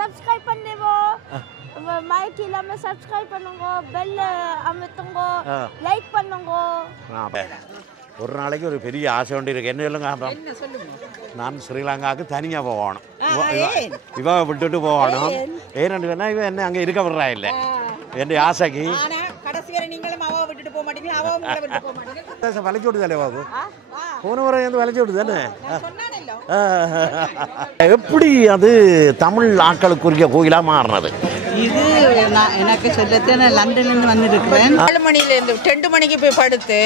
Subscribe பண்ணுங்க mic இல்லாம subscribe பண்ணுங்க பெல் அமுத்துங்க லைக் பண்ணுங்க ஒரு நாளைக்கு ஒரு பெரிய ஆசை ஒன்று இருக்கு. என்ன சொல்லுங்க? நான் ஸ்ரீலங்காவுக்கு தனியாக போகணும். இவ விட்டுட்டு போகணும். ஏன்னு சொன்னால் இவன் என்ன அங்கே இருக்க விடுறா இல்லை என் ஆசைக்கு வளைச்சு விடுதாலே பாபு போன முறை வந்து வளைச்சு விடுதானே. எப்படி அது தமிழ் ஆட்களுக்குரிய கோயிலாக மாறினது? இது எனக்கு சொல்லத்தே லண்டன்லேருந்து வந்துருக்கேன். 4 மணிலேருந்து 2 மணிக்கு போய் படுத்து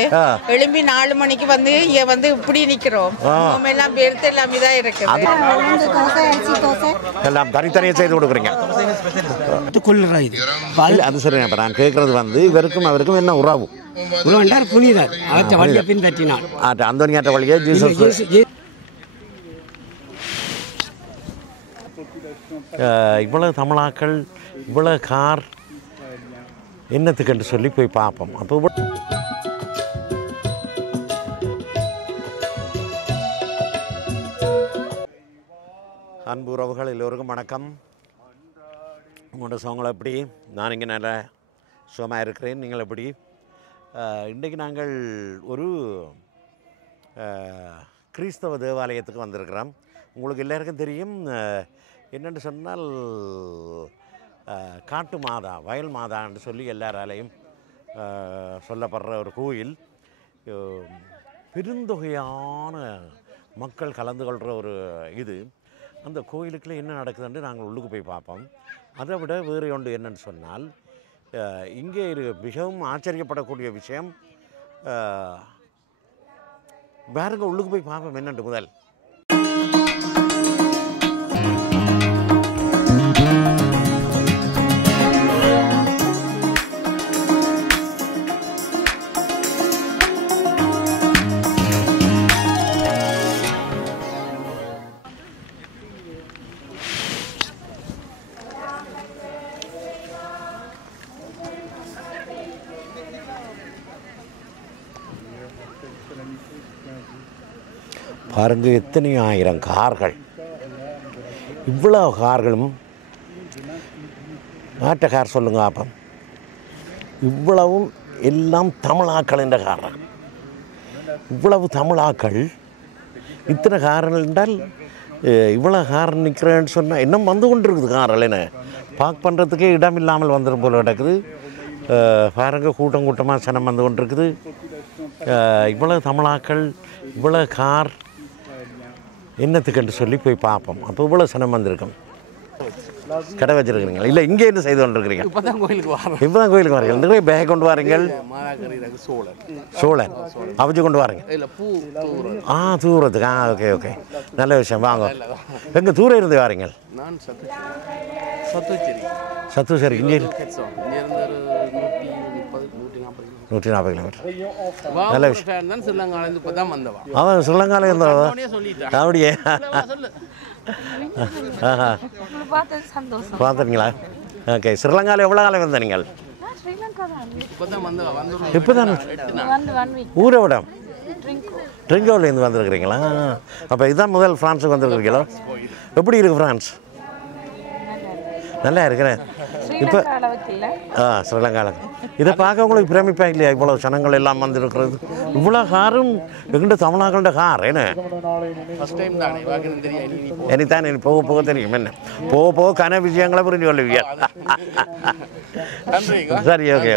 எழும்பி 4 மணிக்கு வந்து இங்கே வந்து இப்படி நிற்கிறோம். எல்லாம் பெருத்து எல்லாமே தான் இருக்கு. எல்லாம் தனித்தனியாக செய்து கொடுக்குறீங்க. அது சரி. இப்போ நான் கேட்கறது வந்து இவருக்கும் அவருக்கும் என்ன உறவு? புனிதர் வழியை பின்பற்றினார். அந்தோனியாட்ட வழியே ஜீசஸ். இவ்வளவு தமிழாக்கள் இவ்வளவு கார் என்னத்துக்கு சொல்லி போய் பார்ப்போம். அப்போ அன்பு உறவுகள் எல்லோருக்கும் வணக்கம். உங்களோட சோங்களை எப்படி? நான் இங்கே நல்ல சுகமாக இருக்கிறேன். நீங்கள் எப்படி? இன்றைக்கு நாங்கள் ஒரு கிறிஸ்தவ தேவாலயத்துக்கு வந்திருக்கிறோம். உங்களுக்கு எல்லாருக்கும் தெரியும் என்னென்னு சொன்னால் காட்டு மாதா, வயல் மாதான்னு சொல்லி எல்லாராலையும் சொல்லப்படுற ஒரு கோயில். பெருந்தொகையான மக்கள் கலந்து கொள்கிற ஒரு இது. அந்த கோயிலுக்குள்ளே என்ன நடக்குதுன்னு நாங்கள் உள்ளுக்கு போய் பார்ப்போம். அதை விட வேறு ஒன்று என்னன்னு சொன்னால் இங்கே மிகவும் ஆச்சரியப்படக்கூடிய விஷயம் வேறுங்க உள்ளுக்கு போய் பார்ப்போம் என்னண்டு முதல். பாருங்க எத்தனை ஆயிரம் கார்கள். இவ்வளோ கார்களும் நாட்ட கார் சொல்லுங்க அப்போ. இவ்வளவும் எல்லாம் தமிழாக்கள் என்ற காரணம். இவ்வளவு தமிழாக்கள் இத்தனை காரணம் என்றால் இவ்வளோ காரணம் நிற்கிறேன்னு சொன்னால் இன்னும் வந்து கொண்டு இருக்குது கார்கள். என்ன பார்க் பண்ணுறதுக்கே இடம் இல்லாமல் வந்துடும் போல கிடக்குது. பாருங்க கூட்டம் கூட்டமாக சனம் வந்து கொண்டு இருக்குது. இவ்வளோ தமிழாக்கள் இவ்வளோ கார் என்னத்துக்கு சொல்லி போய் பார்ப்போம். அப்போ இவ்வளோ சனம் வந்திருக்கும். கடை வச்சுருக்கிறீங்களா? இல்லை இங்கே என்ன செய்து கொண்டு இருக்கிறீங்க? இப்போ தான் கோயிலுக்கு வரீங்க. நிறைய பேக் கொண்டு வாரீங்கள். சோழன் அவிச்சு கொண்டு வாரீங்க. தூரத்துக்கு. ஓகே ஓகே, நல்ல விஷயம். வாங்க. எங்கே தூரம் இருந்து வாரீங்க? சத்துச்சேரி. இங்கே 140 கிலோமீட்டர். நல்ல விஷயம். அவன் ஸ்ரீலங்காவில் இருந்தவா? அப்படியே பார்த்துருங்களா? ஓகே. ஸ்ரீலங்காவில் எவ்வளோ காலம் இருந்த நீங்கள்? இப்போ தான் ஊரை விட ட்ரிங்கோவிலேருந்து வந்துருக்குறீங்களா? அப்போ இதுதான் முதல் ஃப்ரான்ஸுக்கு வந்துருக்குறீங்களா? எப்படி இருக்குது ஃப்ரான்ஸ்? நல்லா இருக்கிறேன். இப்போ ஸ்ரீலங்காவில் இதை பார்க்க உங்களுக்கு பிரமிப்பா இல்லையா? இவ்வளோ ஜனங்கள் எல்லாம் வந்துருக்கிறது. இவ்வளோ காரும் எங்கிட்ட தமிழாக்களோட கார். என்ன எனத்தான் எனக்கு போக போக தெரியும். என்ன போக போக கன விஷயங்களை புரிஞ்சு கொள்ளுவீங்க. சரி, ஓகே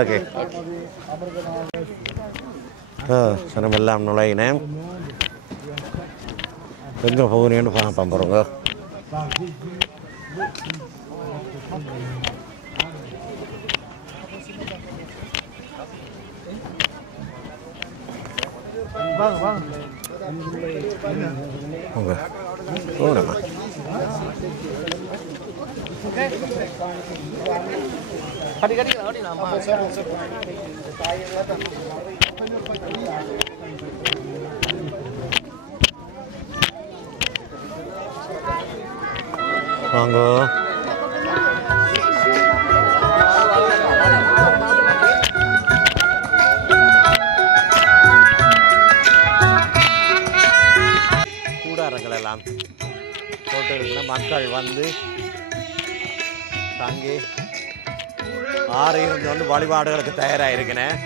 ஓகே. சனம் எல்லாம் நுழையினேன். எங்கே போகிறேன்னு பார்ப்பேன் பாருங்க. போகணுமா? வாங்க. கூடாரங்கள் எல்லாம் போட்டு போட்டு இருக்கிற மக்கள் வந்து தங்கி ஆறு இருந்து வந்து வழிபாடுகளுக்கு தயாராகிருக்கிறேன்.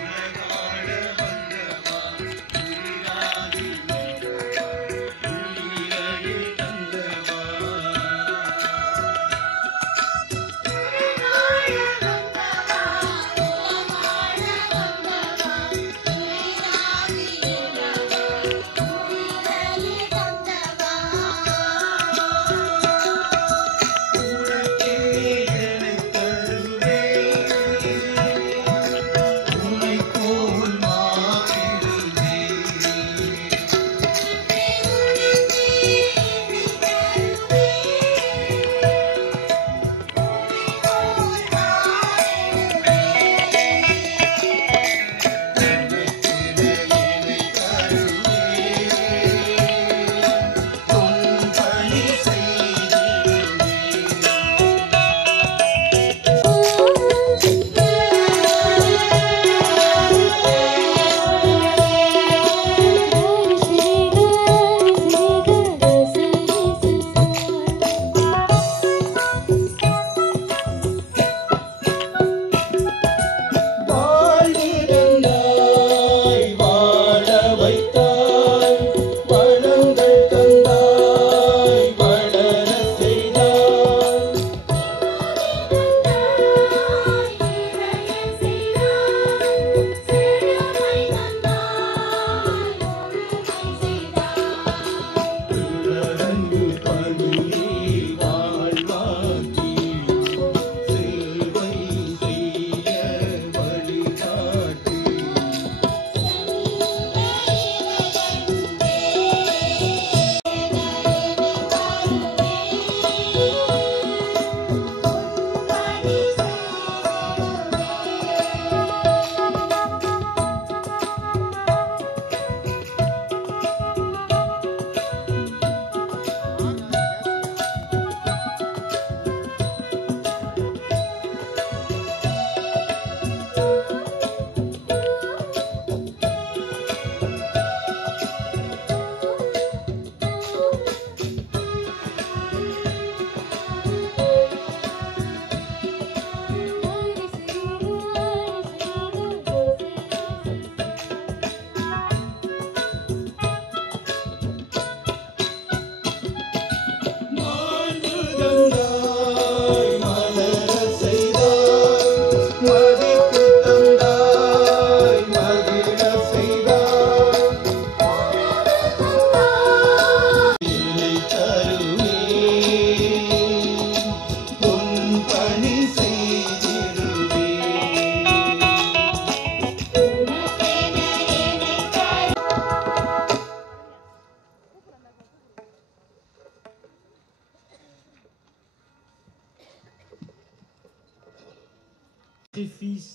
Fils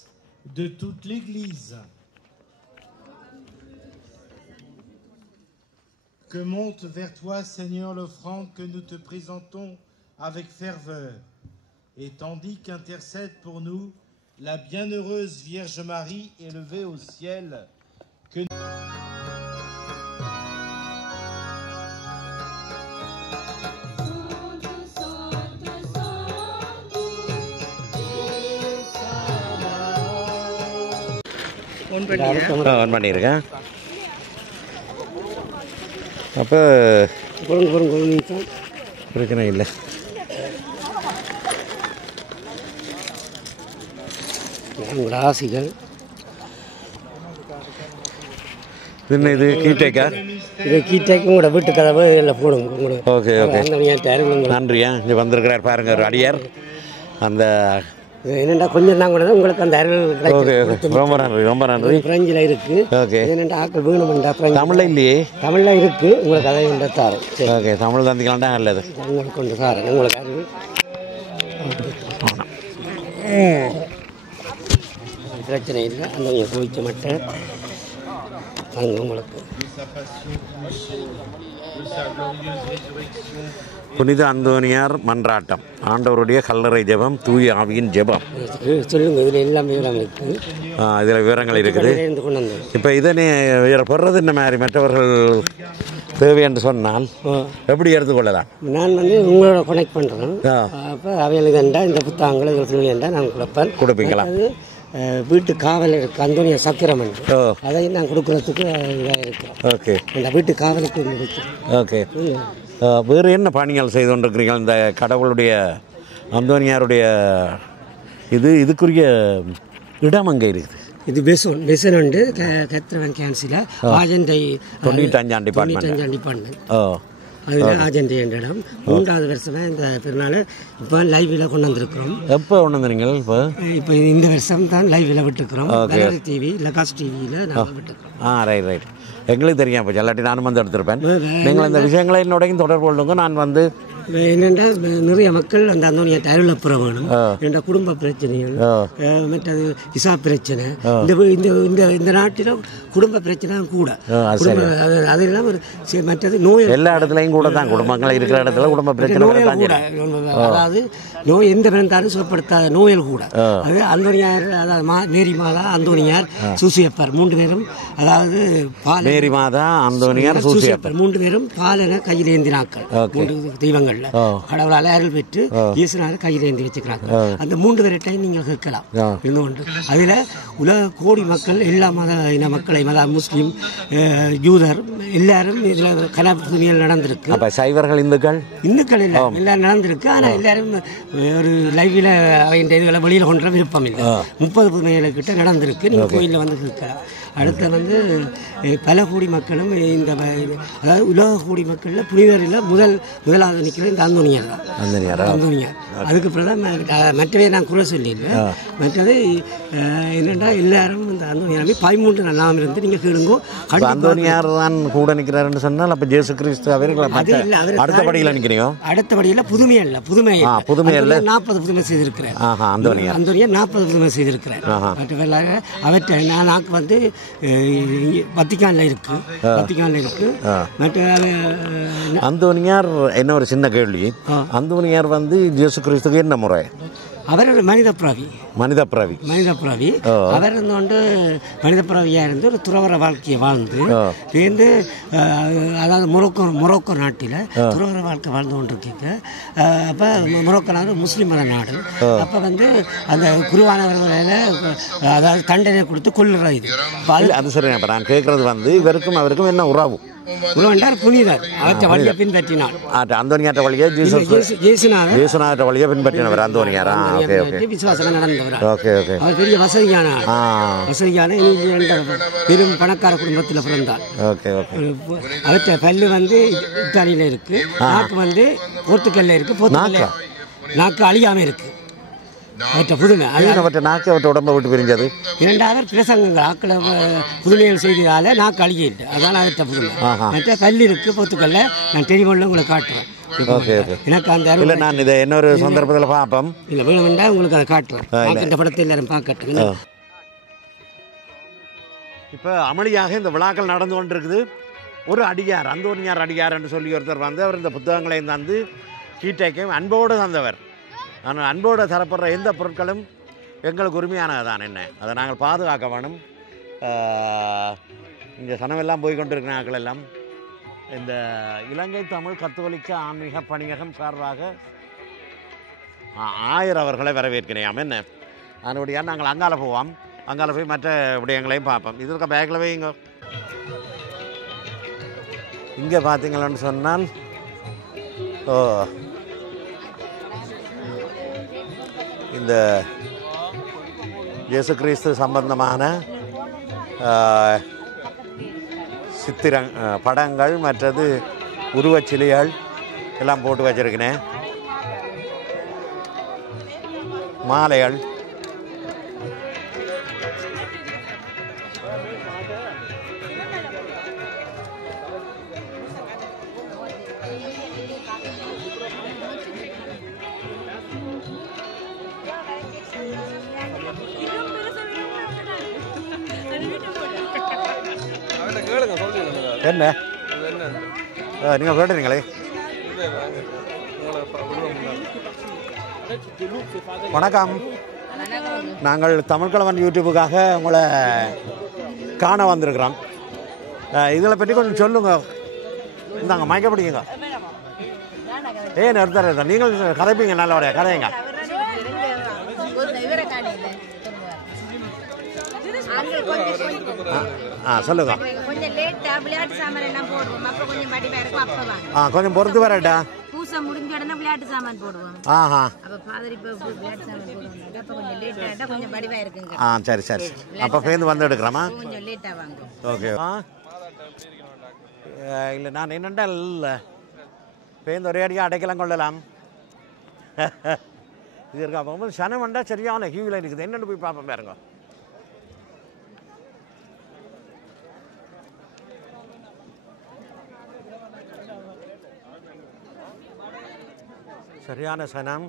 de toute l'Église, que monte vers toi, Seigneur, l'offrande que nous te présentons avec ferveur, et tandis qu'intercède pour nous la bienheureuse Vierge Marie élevée au ciel, que on பண்ணியிருக்கேன். அப்போ பிரச்சனை இல்லை. ஆசைகள் இது கீட்டேக்கா? இது கீட்டேக்கு உங்களோட வீட்டு கதவு இல்லை போடுங்க. ஓகே ஓகே, நன்றியா. இங்கே வந்திருக்கிறார் பாருங்க ஒரு அடியார். அந்த என்னென்னா கொஞ்சம் தான் கூட உங்களுக்கு அந்த அருள். ஓகே ஓகே, ரொம்ப நன்றி ரொம்ப நன்றி. பிரெஞ்சில் இருக்கு. ஓகே, என்னென்னா ஆக்கள் வேணுமெண்டா தமிழில் இல்லையே? தமிழில் இருக்கு. உங்களுக்கு அதை கொண்டு தாரு. ஓகே, தமிழ் தந்திக்கலாம்டா நல்லது. உங்களுக்கு கொண்டு தாரு உங்களுக்கு அருள். பிரச்சனை இல்லை. அந்த குவிச்ச மட்டும் அங்கே உங்களுக்கு புனித அந்தோனியார் மன்றாட்டம், ஆண்டவருடைய கல்லறை ஜெபம், தூய ஆவியின் ஜெபம். சொல்லுங்க, இதில் எல்லாம் விவரம் இருக்குது. இதில் விவரங்கள் இருக்குது. இப்போ இதனை பெறுறது என்ன மாதிரி மற்றவர்கள் தேவை என்று சொன்னால் எப்படி எடுத்துக்கொள்ளலாம்? நான் வந்து உங்களோட கனெக்ட் பண்ணுறேன். அப்போ அவைகளுக்கு என்றால் இந்த புத்தகங்களை இதில் என்றால் நான் கொடுப்பேன். கொடுப்பீங்களா? அது வீட்டு காவல் இருக்குது அந்தோனியா சக்கரமன், அதை நான் கொடுக்குறதுக்கு இதாக இருக்கிறேன். ஓகே. இந்த வீட்டு காவலுக்கு ஓகே. வேறு என்ன பணிகள் செய்து கொண்டிருக்கிறீங்க? இந்த கடவுளுடைய அந்தோனியாருடைய இதுக்குரிய இடம் அங்கே இருக்குது. இது பெசன் உண்டு கத்திரவன் கேன்சில் ஆஜெண்டை 95 டிபார்ட்மெண்ட். அதில் ஆஜெண்டை என்ற இடம் 3வது வருஷமாக இந்த திருநாள் இப்போ லைவில் கொண்டு வந்திருக்கிறோம். எப்போ கொண்டு வந்துறீங்க? இப்போ இந்த வருஷம் தான் லைவில் விட்டுருக்குறோம். டிவி லகாஸ் டிவியில் நாங்கள் விட்டுருக்கோம். ரைட். எங்களுக்கு தெரியும். இப்போ எல்லாத்தையும் நானும் வந்து எடுத்திருப்பேன். நீங்கள் இந்த விஷயங்களை என்னோடையும் தொடர்பு கொள்ளுங்க. நான் வந்து என்னென்றால் நிறைய மக்கள் அந்த அந்தோனியாட்ட அருளப்புற வேணும் என்ற குடும்ப பிரச்சனைகள், மற்றது விசா பிரச்சனை, இந்த நாட்டில் குடும்ப பிரச்சனை கூட அதெல்லாம் மற்றது நோய் எல்லா இடத்துலையும் கூட தான் குடும்பங்கள் இருக்கிற இடத்துல குடும்ப பிரச்சனை கூட, அதாவது நோய் எந்த பிறந்தாலும் சுகப்படுத்தாத நோய்கள் கூட. அது அந்தோனியார், அதாவது மேரி மாதா அந்தோனியார் சூசியப்பர் 3 பேரும், அதாவது மேரி மாதா அந்தோனியார் சூசியப்பர் 3 பேரும் பாலனை கையில் ஏந்தினாக்கள். 3 தெய்வங்கள் கடவுளால் அருள் பெற்று இயேசுநாதர் கையில் ஏந்தி வச்சுக்கிறாங்க. அந்த 3 பேர்ட்டையும் நீங்கள் கேட்கலாம் இருந்து கொண்டு. அதில் உலக கோடி மக்கள், எல்லா மத இன மக்களையும், அதாவது முஸ்லீம், யூதர் எல்லாரும் இதில் கலாபுணிகள் நடந்திருக்கு. சைவர்கள், இந்துக்கள் எல்லாம் நடந்திருக்கு. ஆனால் எல்லாரும் ஒரு லைவில் அவையின் இதுகளை வெளியில் கொண்டு விருப்பம் இல்லை. 30 புதுமைகளுக்கிட்ட நடந்திருக்கு. நீங்கள் கோயிலில் வந்து கேட்கலாம். அடுத்து வந்து பல கோடி மக்களும் இந்த, அதாவது உலக கோடி மக்களில் புனிதரில் முதலாவது நிற்கிற இந்த அந்தோனியார் தான். அந்தோனியார் அதுக்கு பிறகு மற்றவே நான் குறை சொல்லிடுறேன். மற்றது என்னென்னா எல்லாரும் இந்த அந்தோனியாரை 13 நாளாம் இருந்து நீங்கள் கேளுங்கோ. அந்தோனியார் தான் கூட நிற்கிறாருன்னு சொன்னால் அப்போ ஜேசு கிறிஸ்து அடுத்தபடியில் நிற்கிறீங்க. அடுத்தபடியில் புதுமை அல்ல, புதுமை 40 புதுமை செய்திருக்கிறேன். அந்தோனியார் 40 புதுமை செய்திருக்கிறேன். மற்றவர்களாக அவற்றை நாக்கு வந்து வத்திக்கானில் இருக்கு. மற்ற அந்தோனியார் என்ன ஒரு சின்ன கேள்வி, அந்தோனியார் வந்து இயேசு கிறிஸ்துக்கு என்ன முறை? அவர் ஒரு மனித பிறவி. அவர் இருந்தோண்டு மனித பிறவியாக இருந்து ஒரு துறவர வாழ்க்கையை வாழ்ந்து இருந்து, அதாவது மொரோக்கோ நாட்டில் துறவர வாழ்க்கை வாழ்ந்து கொண்டிருக்கீங்க. அப்போ மொரோக்கோ நாடு முஸ்லீம் மத நாடு. அப்போ வந்து அந்த குருவானவர்களில் அதாவது தண்டனை கொடுத்து கொள்ளுற இது. அது சரி. இப்போ நான் கேட்குறது வந்து இவருக்கும் அவருக்கும் என்ன உறவு? குருவண்டார் புனிதர், அவற்றை வழியை பின்பற்றினார். அந்தோனியார் வழியை இயேசுநாதர் வழியை பின்பற்றினவர் அந்தோனியாரா? விசுவாசம் நடந்தவர். அவர் பெரிய வசதியான பெரும் பணக்கார குடும்பத்தில் பிறந்தார். அவற்றை பல்லு வந்து இத்தாலியில் இருக்கு, நாக்கு வந்து போர்த்துக்கல்ல இருக்கு. நாக்கு அழியாம இருக்கு. புதுமை நாக்கு அவற்றை உடம்பை விட்டு பிரிஞ்சது. 2வது பிரசங்கங்கள் ஆக்களை புதுமைகள் செய்ததால நாக்கு அழியிட்டு, அதனால அவற்றை புதுமை. மற்ற கல் இருக்கு போர்த்துக்கல்ல. நான் தெரியுமில்ல உங்களுக்கு காட்டுறேன். எனக்கு அந்த இல்லை, நான் இதை இன்னொரு சந்தர்ப்பத்தில் பார்ப்போம். இல்லை வேணுமெண்டா உங்களுக்கு அதை காட்டுறேன். இந்த படத்தை எல்லாரும் பார்க்கட்டும். இப்போ அமளியாக இந்த விழாக்கள் நடந்து கொண்டிருக்குது. ஒரு அடியார், அந்தோனியார் அடியார் என்று சொல்லி ஒருத்தர் வந்து அவர் இந்த புத்தகங்களையும் தந்து கீட்டைக்கும் அன்போடு தந்தவர். ஆனால் அன்போடு தரப்படுற எந்த பொருட்களும் எங்களுக்கு உரிமையானது தான். என்ன அதை நாங்கள் பாதுகாக்க வேணும். இங்கே சனமெல்லாம் போய் கொண்டிருக்கிற நாட்கள் எல்லாம் இந்த இலங்கை தமிழ் கத்தோலிக்க ஆன்மீக பணியகம் சார்பாக 1000 அவர்களை வரவேற்கிறேன். என்ன அதனுடைய நாங்கள் அங்கால போவோம். அங்கால போய் மற்ற விடயங்களையும் பார்ப்போம். இது இருக்க பேக்கில் போய் இங்கே பார்த்தீங்களான்னு சொன்னால் இந்த இயேசு கிறிஸ்து சம்பந்தமான படங்கள், மற்றது உருவச்சிலைகள் எல்லாம் போட்டு வச்சிருக்கிறேன். மாலைகள், என்ன நீங்கள் கேட்டுறீங்களே. வணக்கம். நாங்கள் தமிழ்கலவன் யூடியூபுக்காக உங்களை காண வந்திருக்கிறோம். இதில் பற்றி கொஞ்சம் சொல்லுங்க. இந்தாங்க மயக்க பிடிக்குங்க. ஏன் நிறுத்த நீங்கள் கதைப்பீங்க நல்ல வரையா கதைங்க. சொல்லுங்க. கொஞ்சம் பொறுத்து வரட்டா. பூசை முடிஞ்ச உடனே விளையாட்டு சாமான் போடுவோம். அப்ப ஃபாதர் இப்ப விளையாட்டு சாமான் போடுவாங்க. அப்ப கொஞ்சம் லேட் ஆயிட்டா கொஞ்சம் படிவா இருக்குங்க. சரி சரி. அப்ப பேருந்து வந்து எடுக்கலாமா? கொஞ்சம் லேட்டா வாங்க. ஓகே. இல்ல நான் என்னென்றால் பேருந்து ஒரே அடியாக அடைக்கலாம் கொள்ளலாம். இது இருக்கா போகும்போது சனம் வந்தா சரியான ஹியூவில் இருக்குது. என்னென்னு போய் பார்ப்போம் பாருங்க. சரியான சனம்.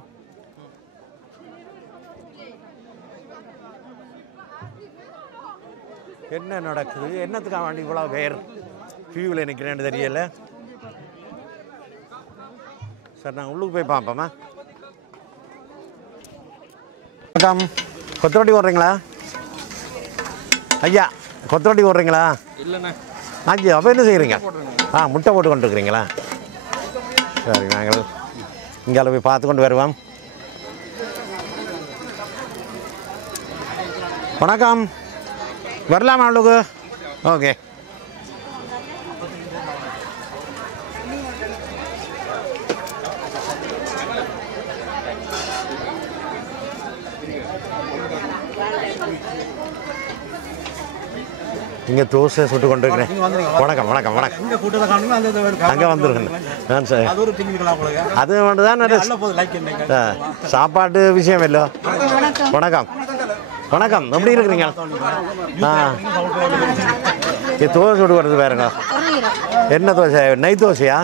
என்ன நடக்குது, என்னத்துக்காக வேண்டி இவ்வளோ பேர் கியூவில் நிற்கிறேன்னு தெரியல. சார் நாங்கள் உள்ளுக்கு போய் பார்ப்போம்மா. வணக்கம். கொத்தரொட்டி ஓடுறீங்களா ஐயா? கொத்தரொட்டி ஓடுறீங்களா? இல்லைண்ணா. ஐயா அப்போ என்ன செய்கிறீங்க? முட்டை போட்டு கொண்டு இருக்கிறீங்களா? சரி, நாங்கள் இங்கே போய் பார்த்து கொண்டு வருவோம். வணக்கம். வரலாமா உள்ளுக்கு? ஓகே. இங்கே தோசை சுட்டு கொண்டு இருக்கிறேன். வணக்கம் வணக்கம் வணக்கம். அங்கே வந்துருக்கேன் சார். அது மட்டும் தான் சாப்பாட்டு விஷயம் இல்லை. வணக்கம் வணக்கம். எப்படி இருக்கிறீங்க? தோசை சுட்டு வருது பாருங்க. என்ன தோசை? நெய் தோசையா?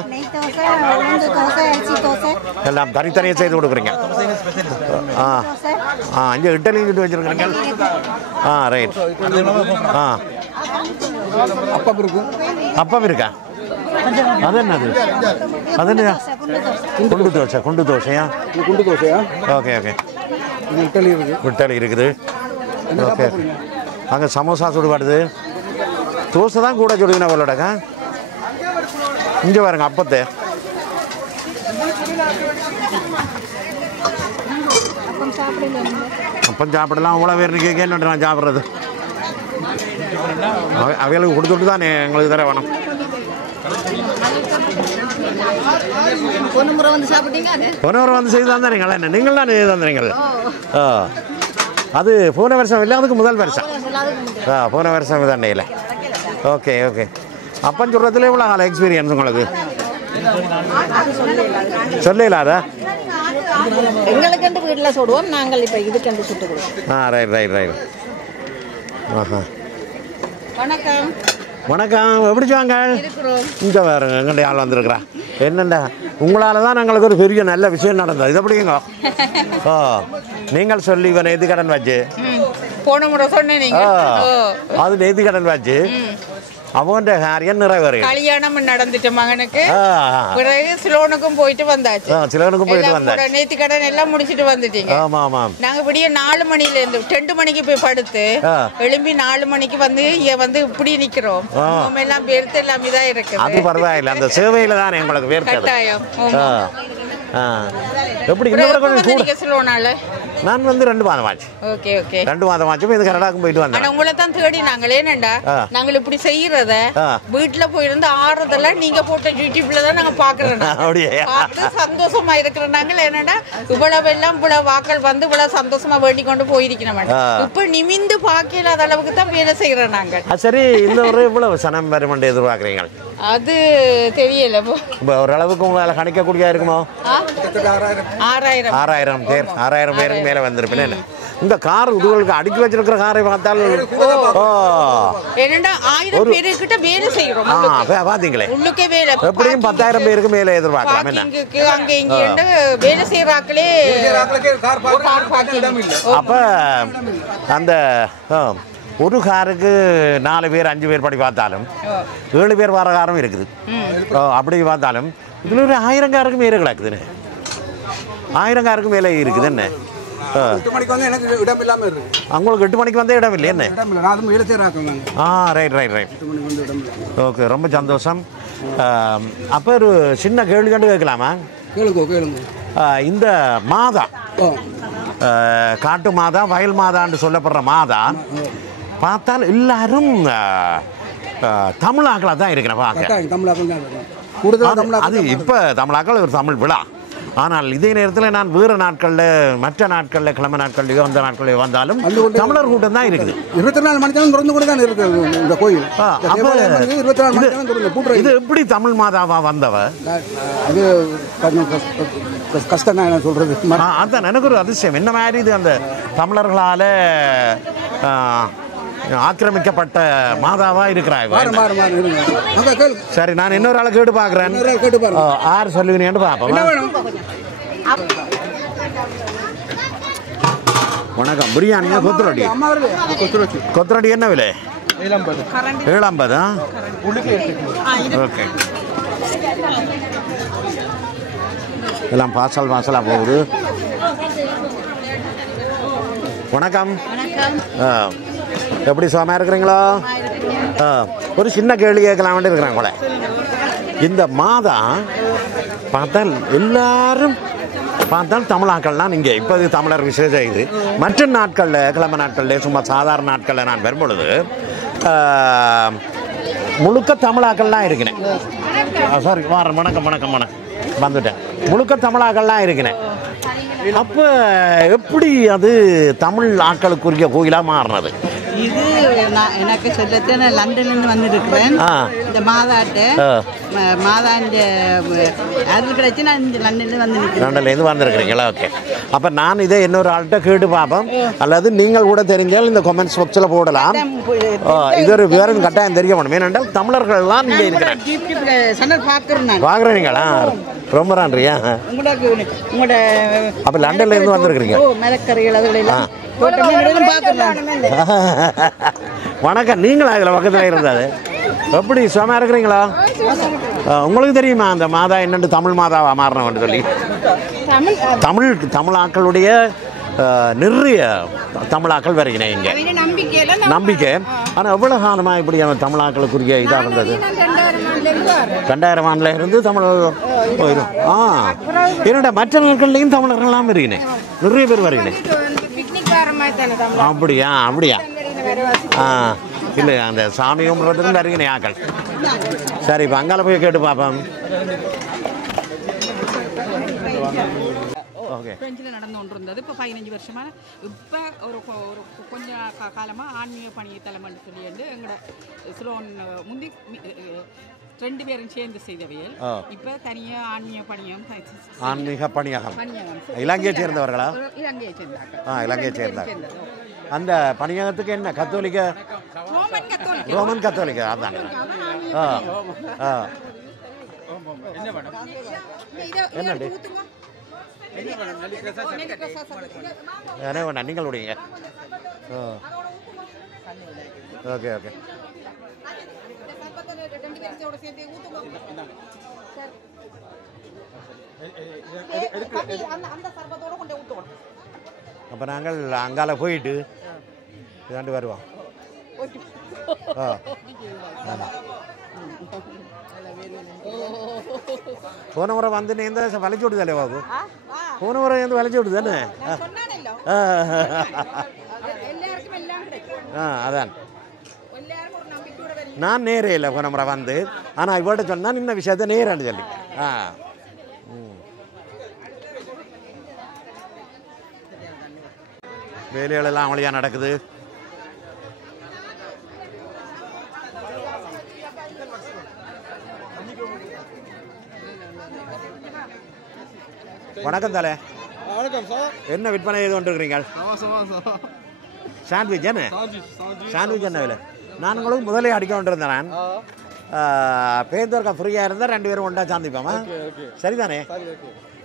எல்லாம் தனித்தனியாக செய்து கொடுக்குறீங்க. இங்கே இட்டலி சுட்டு வச்சுருக்கிறீங்க. ரைட். அப்பம் இருக்கா? அது என்னது? அது என்ன? குண்டு தோசை. குண்டு தோசையா? குண்டு தோசையா? Okay okay. இட்டலி இருக்குது. இட்டலி இருக்குது. ஓகே. அங்கே சமோசா சுடுபாடுது. தோசை தான் கூட சுடுவீங்க அவளோடங்க. இங்கே பாருங்க அப்பத்தை. அப்பம் சாப்பிடலாம். அவ்வளோ பேர் கேட்க நான் சாப்பிட்றது அவைகளுக்கு கொடுத்துட்டு தானே எங்களுக்கு தர வேணும். பொண்ணுமுறை வந்து சாப்பிட்டீங்க? பொண்ணுமுறை வந்து செய்து தந்துறீங்களா? என்ன நீங்கள் தான் செய்து தந்துறீங்க? அது போன வருஷம் இல்லை, அதுக்கு முதல் வருஷம். போன வருஷம் தானே இல்லை. Okay okay. அப்பன்னு சொல்கிறதுல இவ்வளோ கால எக்ஸ்பீரியன்ஸ் உங்களுக்கு சொல்லலாதா? எங்களுக்கு வீட்டில் சுடுவோம், நாங்கள் இப்போ இதுக்கு சுட்டு கொடுப்போம். Right right right. வணக்கம் வணக்கம். எப்படி வாங்க? இங்கே பாருங்க எங்கள்கிட்ட ஆள் வந்திருக்கிறா. என்னண்டா உங்களால் தான் எங்களுக்கு ஒரு பெரிய நல்ல விஷயம் நடந்தது. இது எப்படிங்க? நீங்கள் சொல்லி நேதி கடன் வச்சு போன முறை சொன்னீங்க. அது நேதி கடன் வச்சு அவங்க காரியம் நிறைவேறி கல்யாணம் நடந்துட்டு மகனுக்கு. பிறகு சிலோனுக்கும் போயிட்டு வந்தாச்சு. சிலோனுக்கும் போயிட்டு வந்தாச்சு. நேத்தி கடன் எல்லாம் முடிச்சிட்டு வந்துட்டீங்க. ஆமா ஆமா. நாங்க விடிய 4 மணில இருந்து 2 மணிக்கு போய் படுத்து எழும்பி 4 மணிக்கு வந்து இங்க வந்து இப்படி நிக்கிறோம். எல்லாம் வேர்த்து எல்லாம் இதா இருக்கு. அது பரவாயில்லை. அந்த சேவையில தான் எங்களுக்கு வேர்த்து கட்டாயம். எப்படி இந்த சிலோனால நான் வந்து 2 மாதம் ஆச்சு. Okay okay. 2 மாதம் ஆச்சு. இது கனடாக்கும் போயிட்டு வந்தேன். ஆனா உங்களை தான் தேடி நாங்களே என்னண்டா நாங்கள் இப்படி செய்யறத வீட்டுல போயிருந்து ஆடுறதெல்லாம் நீங்க போட்ட யூடியூப்ல தான் நாங்க பாக்குறோம். பார்த்து சந்தோஷமா இருக்கிற நாங்கள் என்னன்னா இவ்வளவு எல்லாம் இவ்வளவு வாக்கள் வந்து இவ்வளவு சந்தோஷமா வேண்டி கொண்டு போயிருக்கணும். இப்ப நிமிந்து பாக்கலாத அளவுக்கு தான் வேலை செய்யறோம் நாங்கள். சரி, இந்த ஒரு இவ்வளவு சனம் வருமென்று எதிர்பார்க்குறீங்க? அது தெரியல. ஓரளவுக்கு உங்களால கணிக்கக்கூடிய இருக்குமோ? 6000 பேர் 6000 பேருக்கு மேல வந்திருப்பேன். இந்த கார் இதுகளுக்கு அடுக்கி வச்சிருக்கிற காரை பார்த்தாலும் என்னடா 1000 பேருக்கிட்ட வேலை செய்யறோம். பாத்தீங்களே உள்ளுக்கே வேலை எப்படியும் 10000 பேருக்கு மேல எதிர்பார்க்கலாம். அங்க இங்க வேலை செய்யறாங்களே. அப்ப அந்த ஒரு காருக்கு 4 பேர் 5 பேர் படி பார்த்தாலும் 7 பேர் வர காரும் இருக்குது. அப்படி பார்த்தாலும் இதுல ஒரு 1000 காருக்கு மேலே கிடக்குதுன்னு. 1000 காருக்கு மேலே இருக்குது. என்ன 8 மணிக்கு வந்து எனக்கு இடம் இல்லாம இருக்கு. உங்களுக்கு 8 மணிக்கு வந்தே இடம் இல்லை? என்ன ரைட் ரைட் ரைட். ஓகே, ரொம்ப சந்தோஷம். அப்போ ஒரு சின்ன கேள்வி கண்டு கேட்கலாமா? கேளுங்க. இந்த மாதா காட்டு மாதா வயல் மாதான்னு சொல்லப்படுற மாதா பார்த்தால் எல்லாரும் தமிழாக்களாக தான் இருக்கிறேன் பார்க்க. அது இப்போ தமிழாக்கள் ஒரு தமிழ் விழா. ஆனால் இதே நேரத்தில் நான் வேறு நாட்களில் மற்ற நாட்களில் கிழமை நாட்கள்லையோ அந்த நாட்களையோ வந்தாலும் தமிழர் கூட்டம் தான் இருக்குது. 24 மணி நேரம் திறந்து கூட தான் இருக்குது இந்த கோயில். இது எப்படி தமிழ் மாதாவா வந்தவ? அது கஷ்டம் தான் சொல்றது. அதான் எனக்கு ஒரு அதிசயம். என்ன மாதிரி இது அந்த தமிழர்களால் ஆக்கிரமிக்கப்பட்ட மாதாவா இருக்கிறாங்க. சரி, நான் இன்னொரு ஆளை கேட்டு பார்க்குறேன். யார் சொல்லுவீங்கன்னு பார்ப்போம். வணக்கம். பிரியாணியா கொத்துரொட்டி? கொத்துரொட்டி என்ன விலை? 750. ஓகே, எல்லாம் பார்சலாக போகுது. வணக்கம். எப்படி சுகமாக இருக்கிறீங்களா? ஒரு சின்ன கேள்வி கேட்கலாம்னு இருக்கிறாங்க கூட. இந்த மாதா பார்த்தால் எல்லாரும் பார்த்தால் தமிழாக்கள்லாம் இங்கே இப்போ தமிழர் விசேஷம். இது மற்ற நாட்களில் கிழமை நாட்களில் சும்மா சாதாரண நாட்களில் நான் வரும்பொழுது முழுக்க தமிழாக்கள்லாம் இருக்கிறேன். சாரி, வணக்கம் வந்துட்டேன். முழுக்க தமிழாக்கள்லாம் இருக்கிறேன். அப்போ எப்படி அது தமிழ் ஆக்களுக்குரிய கோயிலாக மாறினது? இது எனக்கு சொல்லத்தை நான் லண்டன்லேருந்து வந்துருக்கிறேன். இந்த மாதாண்ட அது கிடைச்சி நான் இந்த லண்டன்லேருந்து வந்திருக்கிறீங்களா? ஓகே. அப்போ நான் இதை இன்னொரு ஆள்கிட்ட கேட்டு பார்ப்போம். அல்லது நீங்கள் கூட தெரிஞ்சால் இந்த கமெண்ட்ஸ் பாக்ஸில் போடலாம். இது ஒரு விவரம் கட்டாயம் தெரிய வேணும். ஏனென்றால் தமிழர்கள்லாம் இங்கே இருக்கிறேன் பார்க்குறீங்களா? ரொம்ப நன்றியா. அப்போ லண்டன்லேருந்து வந்திருக்கிறீங்க. வணக்கம். நீங்களா இதில் பக்கத்தில் இருந்தது? எப்படி சுகமாக இருக்கிறீங்களா? உங்களுக்கு தெரியுமா அந்த மாதா என்னென்று தமிழ் மாதாவா மாறினவன்னு சொல்லி? தமிழாக்களுடைய நிறைய தமிழாக்கள் வருகிறேன் இங்கே நம்பிக்கை. ஆனால் எவ்வளோ காலமாக இப்படி அவன் தமிழாக்களுக்குரிய இதாக இருந்தது? 2000 ஆண்டுல இருந்து தமிழ் போயிடும். என்னோட மற்ற நாட்கள்லையும் தமிழர்கள்லாம் வருகிறேன், நிறைய பேர் வருகிறேன். அப்படியா? இல்லை, அந்த சாமி கும்பிட்றதுக்கும் வருகிறேன் ஆக்கள். சரி, இப்போ அங்கால போய் கேட்டு பார்ப்போம். பிரெஞ்சில் நடந்து கொண்டு இருந்தது. இப்போ 15 வருஷமாக இப்போ ஒரு கொஞ்சம் காலமாக ஆன்மீக பணிய தலைமைன்னு சொல்லிட்டு எங்களோட ஸ்லோன் முந்தி 2 பேரும் சேர்ந்து செய்தவையல். இப்போ தனியாக ஆன்மீக பணியகம் இலங்கையை சேர்ந்தவர்களா? இலங்கையை சேர்ந்தாங்க. இலங்கையை சேர்ந்தாங்க. அந்த பணியகத்துக்கு என்ன கத்தோலிக்க? ரோமன் கத்தோலிக்க. அதான். என்னடி வேண்டாம், நீங்களுடைய. ஓகே. அப்போ நாங்கள் அங்கால போயிட்டு இதாண்டு வருவோம். போன முறை வந்து நீ இந்த வளைச்சு விடுதாலே பாபு? போன முறை வந்து வளைச்சு விடுது தானே? அதான் நான் நேரே இல்லை போன முறை வந்து. ஆனால் இவர்கிட்ட சொன்னால் இந்த விஷயத்த நேரான்னு சொல்லி. வேலைகள் எல்லாம் அவளியாக நடக்குது. வணக்கம் தலை. என்ன விற்பனை எது கொண்டிருக்கிறீங்க? சாண்ட்விச் என்ன? சாண்ட்விச் என்ன விலை? நான் உங்களுக்கு முதலே அடிக்க கொண்டிருந்தேன். நான் பேருந்தோர்க்கா ஃப்ரீயாக இருந்தால் 2 பேரும் ஒன்றா சாந்திப்போமா? சரிதானே?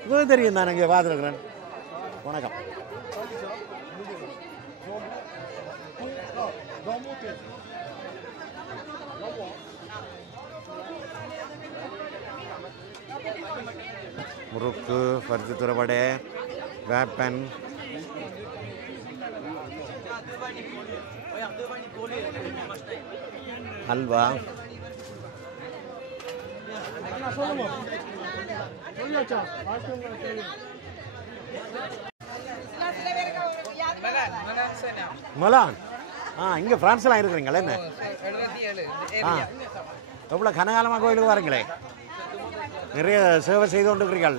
உங்களுக்கு தெரியும், நான் இங்கே பார்த்துருக்குறேன். வணக்கம். முறுக்கு, பருத்தி துறவடை, வேப்பன், அல்வா, மலான் இங்கே ஃப்ரான்ஸ்லாம் இருக்கிறீங்களே என்ன எவ்வளோ கனகாலமாக கோயிலுக்கு வரீங்களே நிறைய சேவை செய்து கொண்டிருக்கிறீர்கள்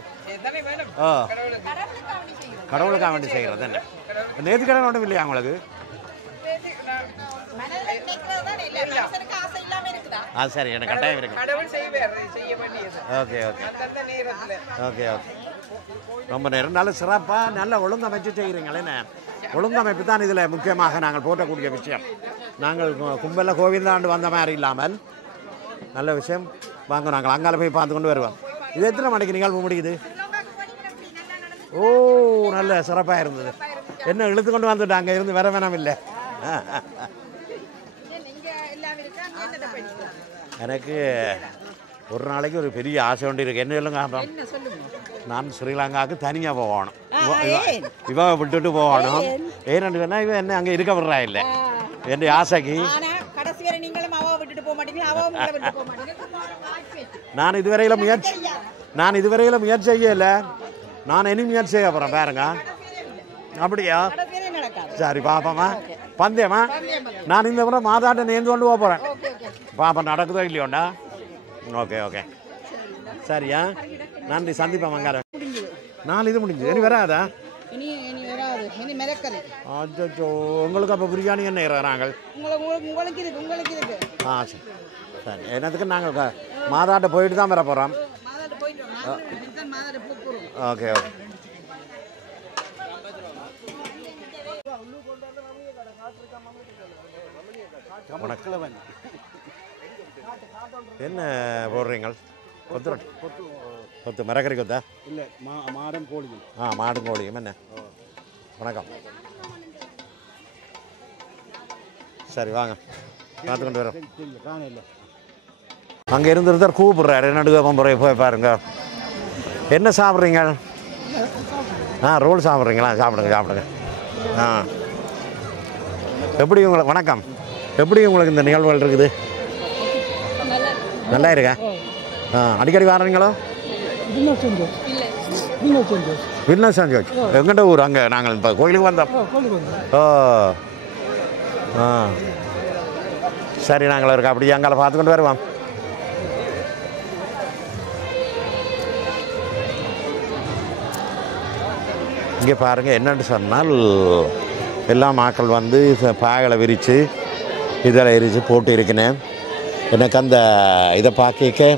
கடவுளுக்காக வேண்டி செய்கிறது என்ன நேற்று கடன் ஒன்றும் இல்லையா உங்களுக்கு சரி எனக்கு கட்டாயம் இருக்கு ஓகே ஓகே ஓகே ஓகே ரொம்ப நேரம் நல்ல சிறப்பாக நல்ல ஒழுங்கமைச்சு செய்கிறீங்களே என்ன ஒழுங்கமைப்பு தான் இதில் முக்கியமாக நாங்கள் போற்றக்கூடிய விஷயம் நாங்கள் கும்பலில் கோவில் தாண்டு வந்த மாதிரி இல்லாமல் நல்ல விஷயம் வாங்க நாங்கள் அங்கால போய் பார்த்து கொண்டு வருவோம் இது எத்தனை மணிக்கு நிகழ்வு முடியுது ஓ நல்ல சிறப்பாக இருந்தது என்ன இழுத்து கொண்டு வந்துட்டாங்க இருந்து வர வேணாம் இல்லை எனக்கு ஒரு நாளைக்கு ஒரு பெரிய ஆசை ஒன்று இருக்கு என்ன சொல்லுங்க நான் ஸ்ரீலங்காவுக்கு தனியாக போகணும் இவ விட்டுட்டு போகணும் ஏன்னு சொன்னால் இவன் என்ன அங்கே இருக்க விடுறா இல்லை என் ஆசைக்கு நான் இதுவரையில் முயற்சி செய்யலை நான் இனி முயற்சி செய்ய போகிறேன் பாருங்க அப்படியா சரி பாப்பாமா பந்தயமா நான் இந்த முறை மாதாட்டை நேர்ந்து கொண்டு போக போகிறேன் பாப்பா நடக்குதோ இல்லையோண்டா ஓகே ஓகே சரியா நன்றி சந்திப்பேன் மங்கார நாலு இது முடிஞ்சு இனி வராதா அச்சோ உங்களுக்கு அப்போ பிரியாணி என்ன இறங்குறாங்க சரி சரி என்னத்துக்கு நாங்கள் மாதாட்ட போயிட்டு தான் வர போகிறோம் ஓகே ஓகே என்ன போடுறீங்க கொத்து மரக்கறி கொத்தா இல்லை மாடும் கோழியும் மாடும் கோழியும் என்ன வணக்கம் சரி வாங்க பார்த்து கொண்டு வரோம் அங்கே இருந்துருந்தார் கூப்பிட்றாரு நடுவேப்பம் போய் பாருங்க என்ன சாப்பிட்றீங்க ரோல் சாப்பிட்றீங்களா சாப்பிடுங்க எப்படி உங்களுக்கு வணக்கம் எப்படி உங்களுக்கு இந்த நிகழ்வுகள் இருக்குது நல்லா இருக்கா அடிக்கடி வர்றீங்களோ வில்னஸ் சஞ்சோஜ் எங்கிட்ட ஊர் அங்கே நாங்கள் இப்போ கோயிலுக்கு வந்தோம் சரி நாங்கள் இருக்கா அப்படி அங்கே பார்த்து கொண்டு வருவோம் இங்கே பாருங்கள் என்னென்னு சொன்னால் எல்லா மக்கள் வந்து பாகளை விரித்து இதில் எரித்து போட்டு இருக்கிறேன் எனக்கு அந்த இதை பார்க்க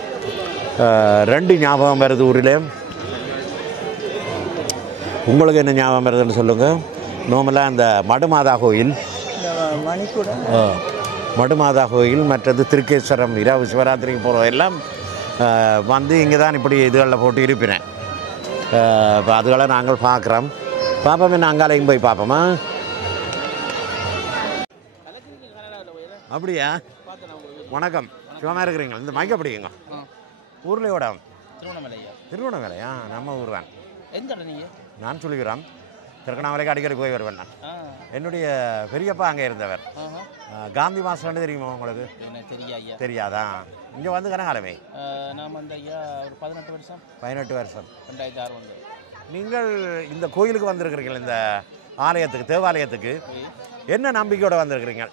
ரெண்டு ஞாபகம் வருது ஊரில் உங்களுக்கு என்ன ஞாபகம் வருதுன்னு சொல்லுங்கள் நார்மலாக அந்த மடுமாதா கோயில் மடுமாதா கோயில் மற்றது திருக்கேஸ்வரம் இரவு சிவராத்திரிக்கு போகிறோம் எல்லாம் வந்து இங்கே தான் இப்படி இதுகளில் போட்டு இருப்பினேன் இப்போ அதுகளை நாங்கள் பார்க்குறோம் பார்ப்போம் என்ன அங்காலையும் போய் பார்ப்போமா அப்படியா வணக்கம் சுகமாக இருக்கிறீங்களா இந்த மைக்க அப்படிங்க ஊரில் விட திருவண்ணாமலையா நம்ம ஊர் தான் நான் சொல்லிக்கிறேன் திருவண்ணாமலைக்கு அடிக்கடி போய் வருவேன் நான் என்னுடைய பெரியப்பா அங்கே இருந்தவர் காந்தி மாஸ்டர்னு தெரியுமா உங்களுக்கு தெரியாதா இங்கே வந்து கனகாலமே நான் வந்து ஐயா ஒரு 18 வருஷம் 2006 நீங்கள் இந்த கோயிலுக்கு வந்திருக்கிறீர்கள் இந்த ஆலயத்துக்கு தேவாலயத்துக்கு என்ன நம்பிக்கையோடு வந்திருக்கிறீங்க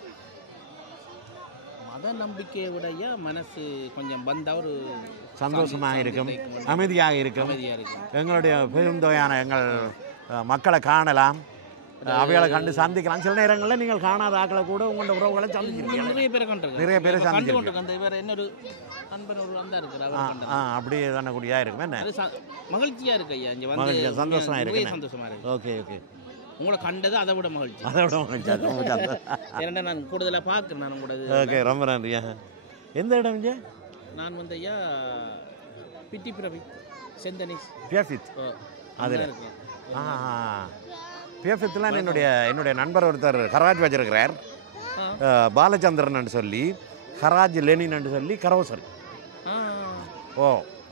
மத நம்பிக்கையை விடைய மனசு கொஞ்சம் வந்தால் ஒரு சந்தோஷமாக இருக்கும் அமைதியாக இருக்கும் எங்களுடைய பெருந்தொகையான எங்கள் மக்களை காணலாம் அவைகளை கண்டு சந்திக்கலாம் சில நேரங்களில் நீங்கள் காணாத ஆக்களை கூட உங்களோட உறவுகளை சந்திச்சிருக்கீங்க நிறைய பேரை சந்திச்சிருக்கீங்க இன்னொரு நண்பன் ஒரு வந்தா இருக்கிறார் அப்படியே தானே கூடியா இருக்கும் என்ன மகிழ்ச்சியாக இருக்கு ஐயா இங்கே மகிழ்ச்சியா சந்தோஷமாக இருக்கு சந்தோஷமாக இருக்கு ஓகே ஓகே உங்களை கண்டது அதை விட மகிழ்ச்சி ஏன்னா நான் கூடுதலாக பார்க்குறேன் நான் உங்களோட ஓகே ரொம்ப நன்றியா எந்த இடம் இங்கே நான் வந்து ஐயா பிட்டி பிரவி செந்தனிஸ் பியஃபித் அதில் பிஎஃப்எத்தில் என்னுடைய நண்பர் ஒருத்தர் கராஜ் வச்சிருக்கிறார் பாலச்சந்திரன் சொல்லி கராஜ் லெனின் சொல்லி கரோசரி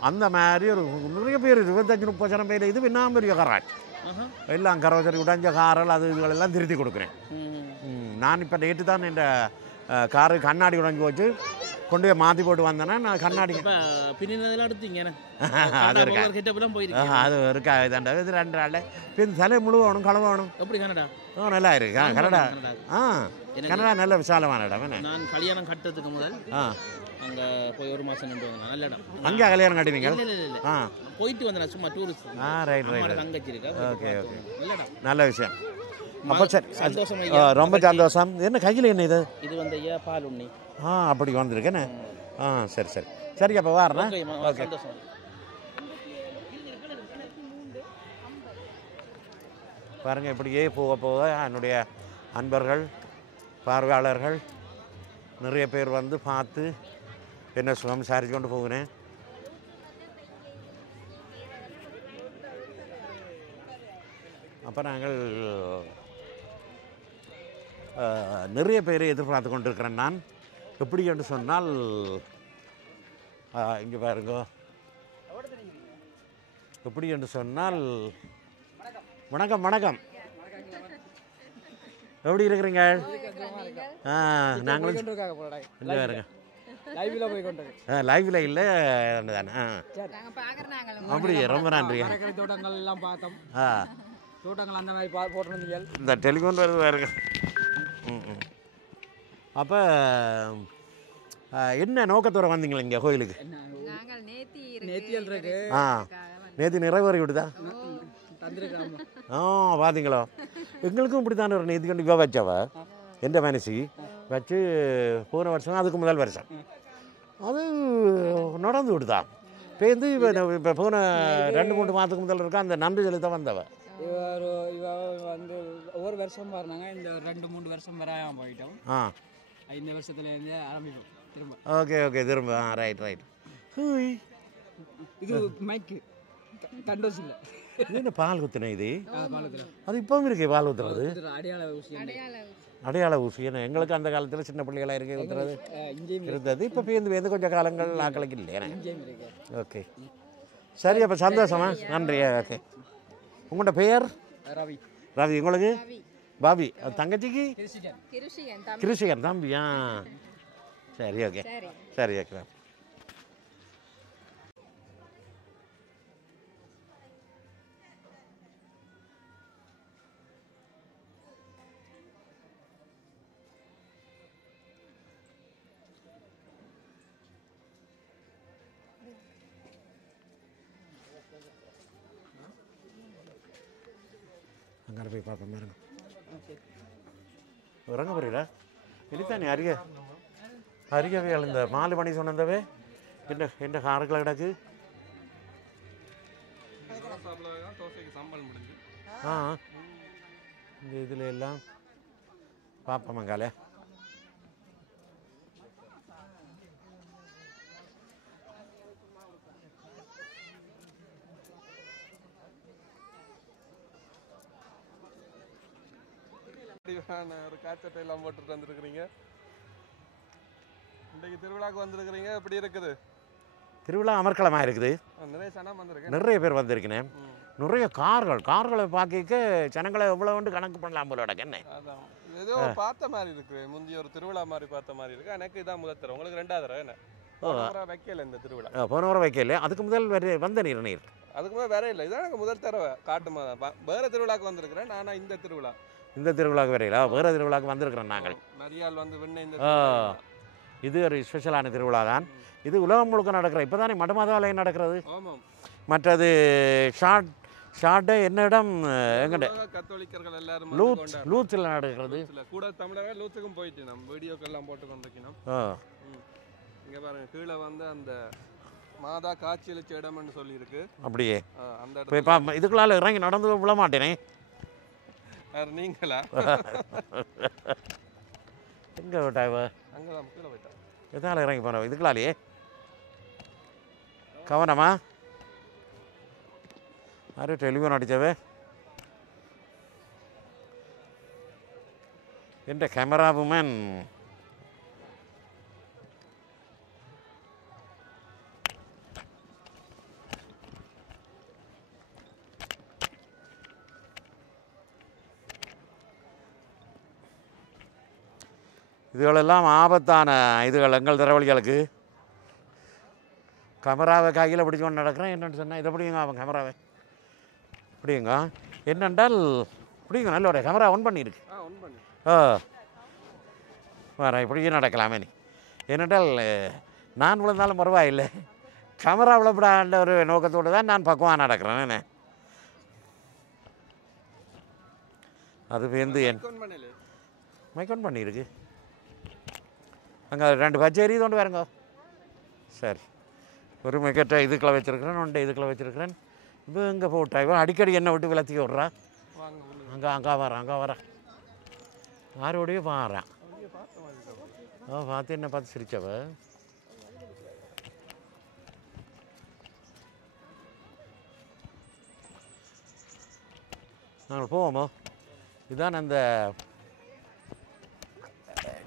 அந்த மாதிரி ஒரு நிறைய பேர் 25-30 பேர் இது பின்னாம் பெரிய கராஜ் எல்லாம் கரோசரி உடைஞ்ச காரல் அது இதுகளெல்லாம் திருத்தி கொடுக்குறேன் நான் இப்போ நேற்று தான் என் காரு கண்ணாடி உடைஞ்சு வச்சு கொண்டு போய் மாற்றி போட்டு வந்தேன்னா நான் கண்ணாடி பின்னதெல்லாம் எடுத்தீங்க அது இருக்கா கெட்டப்பெல்லாம் போயிருக்கேன் அது இருக்கா இதாண்டா இது 2 நாள் பின் தலை முழுவணும் களவணும் எப்படி கனடா நல்லா இருக்கு கனடா கனடா நல்ல விசாலமான இடம் என்ன நான் கல்யாணம் கட்டுறதுக்கு முதல் அங்கே போய் 1 மாதம் நின்று வந்தேன் நல்ல இடம் அங்கே கல்யாணம் கட்டினீங்க போயிட்டு வந்தேன் சும்மா டூரிஸ்ட் ரைட் ரைட் தங்கச்சி இருக்கா ஓகே ஓகே நல்ல இடம் நல்ல விஷயம் அப்போ சரி ரொம்ப சந்தோஷம் என்ன கையில் என்ன இது இது வந்து ஐயா பால் உண்ணி அப்படி வந்திருக்கேன்னு சரி சரி சரி அப்போ வரேன் ஓகே பாருங்கள் இப்படியே போக போக என்னுடைய அன்பர்கள் பார்வையாளர்கள் நிறைய பேர் வந்து பார்த்து என்ன சுகம் விசாரித்து கொண்டு போகிறேன் அப்போ நாங்கள் நிறைய பேரை எதிர்பார்த்து கொண்டிருக்கிறேன் நான் எப்படி என்று சொன்னால் இங்கே பாருங்க எப்படி என்று சொன்னால் வணக்கம் வணக்கம் எப்படி இருக்கிறீங்க நாங்களும் இல்லை பாருங்க லைவ்ல இல்லை அப்படி ரொம்ப நன்றி தோட்டங்கள் எல்லாம் பார்த்தோம் தோட்டங்கள் அந்த மாதிரி போட்டிருந்தீங்க இந்த டெலிஃபோன் வருது பாருங்க அப்போ என்ன நோக்கத்தோட வந்தீங்களா இங்கே கோயிலுக்கு நேற்று நிறைவேறி விடுதா பார்த்தீங்களோ எங்களுக்கும் இப்படி தானே ஒரு நேற்று கண்டு இவ வச்சவ எந்த மனசி வச்சு போன வருஷம் அதுக்கு முதல் வருஷம் அது நடந்து விடுதா பேருந்து இப்போ போன 2-3 மாதத்துக்கு முதல் இருக்கா அந்த நன்றி செலுத்த வந்தவ இவ வந்து ஒவ்வொரு வருஷம் பாருனாங்க இந்த 2-3 வருஷம் வராமல் போயிட்டோம் இந்த வருஷத்துலேருந்து ஆரம்பிப்போம் திரும்ப ஓகே ஓகே திரும்ப ரைட் ரைட் இது மைக்கு கண்டோஸ் இல்லை இது என்ன பால் குத்துன இது அது இப்பவும் இருக்கு பால் ஊத்துறது அடையாள ஊசி என்ன எங்களுக்கு அந்த காலத்தில் சின்ன பிள்ளைகளாக இருக்கு ஊத்துறது இருந்தது இப்போ பேருந்து கொஞ்சம் காலங்கள் ஆக்களுக்கு இல்லையா ஓகே சரி அப்போ சந்தோஷமா நன்றி ஓகே உங்களோட பெயர் ரவி ரவி உங்களுக்கு பாபி தங்கச்சிக்கு கிருஷிகன் தம்பியா சரி ஓகே சரி ஓகே அங்கே போய் பார்ப்போம் பாருங்க இறங்க போறீங்களா இனித்தானே அருகவே இந்த 4 மணி சொன்னந்தவே என்ன காருக்களை கிடக்கு இந்த இதில் எல்லாம் பார்ப்போமாங்காலே ஒரு காய்ச்சட்டை எல்லாம் போட்டுட்டு வந்துருக்கிறீங்க இன்றைக்கு திருவிழாக்கு வந்திருக்கிறீங்க எப்படி இருக்குது திருவிழா அமர்க்களமாக இருக்குது நிறைய பேர் வந்திருக்கிறேன் நிறைய கார்களை பார்க்க ஜனங்களை எவ்வளோ வந்து கணக்கு பண்ணலாம் போல என்ன ஏதோ பார்த்த மாதிரி இருக்கு முந்தைய ஒரு திருவிழா மாதிரி பார்த்த மாதிரி இருக்கு எனக்கு இதான் முதல் தடவை உங்களுக்கு 2வது தடவை என்ன வைக்கல இந்த திருவிழா போன வாரம் வைக்கல அதுக்கு முதல் வந்த நீர் அதுக்கு முதல் வேற இல்லை இதான் எனக்கு முதல் தடவை காட்டுமா வேற திருவிழாக்கு வந்திருக்கிறேன் நானா இந்த திருவிழாக்கு வரையில வேற திருவிழாக்கு வந்திருக்கிறோம் நாங்கள் மரியாள் வந்து இது ஒரு ஸ்பெஷலான திருவிழா தான் இது உலகம் முழுக்க நடக்கிற இப்போ தானே மடமாதாலயம் நடக்கிறது மற்றது ஷார்ட்டு என்ன இடம் எங்கிட்ட கத்தோலிக்கர்கள் எல்லாரும் லூத்தில் நடக்கிறது கூட தமிழக லூத்துக்கும் போயிட்டு நம்ம வீடியோக்கெல்லாம் போட்டு கொண்டிருக்கணும் இங்கே பாருங்க கீழே வந்து அந்த மாதா காட்சியளிச்ச இடம்னு சொல்லியிருக்கு அப்படியே அந்த இடத்துல இதுக்குள்ளால இறங்கி நடந்து விட மாட்டேனே நீங்களா எங்கே விட்டாவ அங்கதான் கீழே போயிட்டா எதால இறங்கி போன இதுக்குள்ளாலே கவனமா யாரும் டெலிஃபோன் அடித்தவே என்ற கேமராவுமேன் இதுகளெல்லாம் ஆபத்தான இதுகள் எங்கள் திறவழிகளுக்கு. கேமராவை கையில் பிடிச்சோன்னு நடக்கிறேன். என்னென்னு சொன்னால் இதை பிடிங்க அவன் கேமராவை பிடிங்க. என்னென்றால் பிடிங்க நல்ல ஒரு கேமரா ஆன் பண்ணியிருக்கு. வரேன் இப்படியே நடக்கலாமே நீ. ஏனென்றால் நான் விழுந்தாலும் பரவாயில்லை, கேமரா விழப்படாத ஒரு நோக்கத்தோடு தான் நான் பக்குவமாக நடக்கிறேன். என்ன அது வந்து என் மைக்கோன் பண்ணியிருக்கு. அங்கே 2 பச்சேரி கொண்டு வரங்க. சரி, ஒரு மைக்கெட்டை இதுக்குள்ள வச்சுருக்கிறேன், 1 இதுக்குள்ள வச்சுருக்கிறேன். இப்போ இங்கே போட்டா இவன் அடிக்கடி என்னை விட்டு விளத்தி விட்றா. அங்கே வரேன் யாரோடையும் பாறேன். பார்த்து என்ன பார்த்து சிரிச்சவ. நாங்கள் போவோமோ. இதுதான் அந்த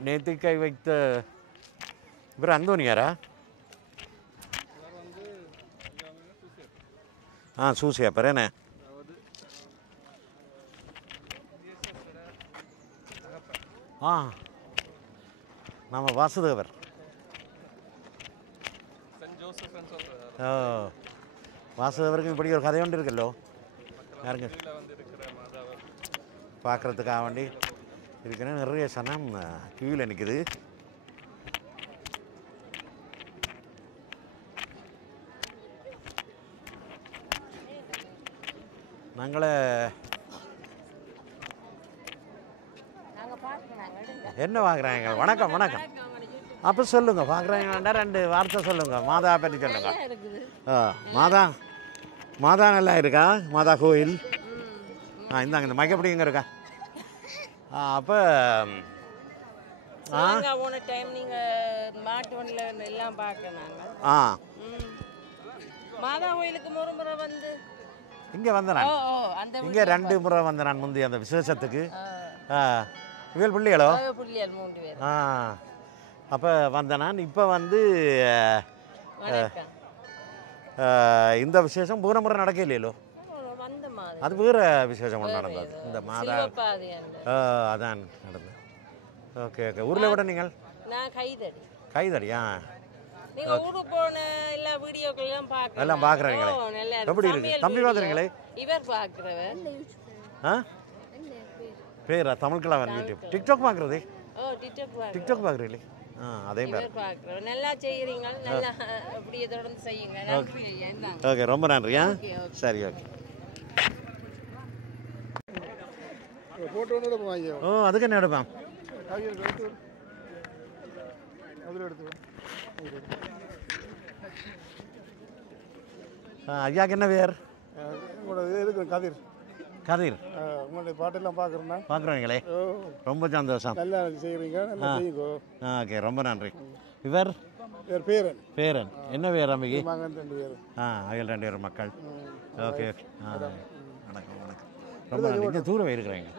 நேத்திக்கை வைத்த இவர் அந்தோனியாரா? சூசியாப்பர் என்ன? நம்ம வாசுதேவர். வாசுதேவருக்கு இப்படி ஒரு கதை ஒன்று இருக்குல்லோ. யாருங்க பார்க்குறதுக்காக வேண்டி இருக்குன்னு நிறைய சனம் கியூவில் நிற்குது. நாங்களே என்ன பார்க்குறாங்க? வணக்கம் வணக்கம். அப்போ சொல்லுங்கள் பார்க்குறாங்கன்னா 2 வார்த்தை சொல்லுங்கள். மாதா பற்றி சொல்லுங்க. மாதா நல்லா இருக்கா? மாதா கோயில் இந்தாங்க இந்த மைக்கப்படி எங்கே இருக்கா? அப்போ போன டைம் நீங்கள் மாட்டு எல்லாம் பார்க்கறாங்க. மாதா கோயிலுக்கு முறை வந்து இங்கே வந்தேன். இங்கே 2 முறை வந்தேன் நான் முந்தைய அந்த விசேஷத்துக்கு. இவள் பிள்ளைகளோ? பிள்ளைகள் 3 பேர். அப்போ வந்தேன் நான். இப்போ வந்து இந்த விசேஷம் போன முறை நடக்க இல்லையோ? அது வேறு விசேஷம் ஒன்று நடந்தது இந்த மாதா. அதான் நடந்தது. Okay okay. ஊரில் விட நீங்கள்? கைதடியா? நீங்க ஊரு போன எல்லா வீடியோக்கள் எல்லாம் பார்க்குறீங்களே? எப்படி இருக்கு தம்பி? பார்க்குறீங்களே? இவர் பார்க்குறவர். பேரா? தமிழ்கலாவன் யூடியூப் டிக்டாக் பார்க்குறது? டிக்டாக் பார்க்குறீங்களே? அதே மாதிரி பார்க்குறவர். நல்லா செய்கிறீங்க, நல்லா அப்படியே தொடர்ந்து செய்யுங்க. ஓகே, ரொம்ப நன்றியா. சரி, ஓகே. அதுக்கு என்ன எடுப்பேன்? ஐயாக்கு என்ன பேர்? கதிர். கதிர். உங்களுடைய பாட்டெல்லாம் பார்க்குறீங்களே? ரொம்ப சந்தோஷம். நல்லா செய்கிறீங்க. ஓகே, ரொம்ப நன்றி. இவர் பேரன். பேரன் என்ன பேர் அம்மிக்கு? 2 பேர். அயல் 2 பேர் மக்கள். Okay okay. வணக்கம் வணக்கம். ரொம்ப நன்றி. இங்கே தூரம் இருக்கிறீங்க?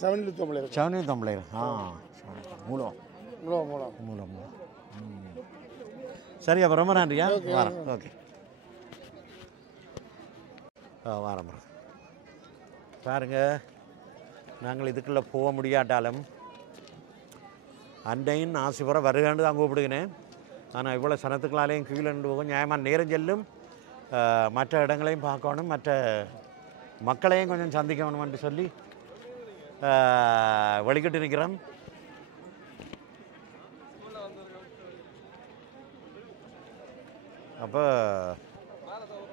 சவனி தம்பளையர். மூலம். சரி, அப்போ ரொம்ப நன்றியா. வரேன். ஓகே, வரேன். பாருங்க, நாங்கள் இதுக்குள்ளே போக முடியாட்டாலும் அண்டையின் ஆசிபுர வருகாண்டு தான் கூப்பிடுகிறேன். ஆனால் இவ்வளோ சனத்துக்களாலேயும் கீழே போகும் நியாயமான நேரம் செல்லும். மற்ற இடங்களையும் பார்க்கணும், மற்ற மக்களையும் கொஞ்சம் சந்திக்கணும் என்று சொல்லி வழிகிட்டு நிற்கிறோம். அப்போ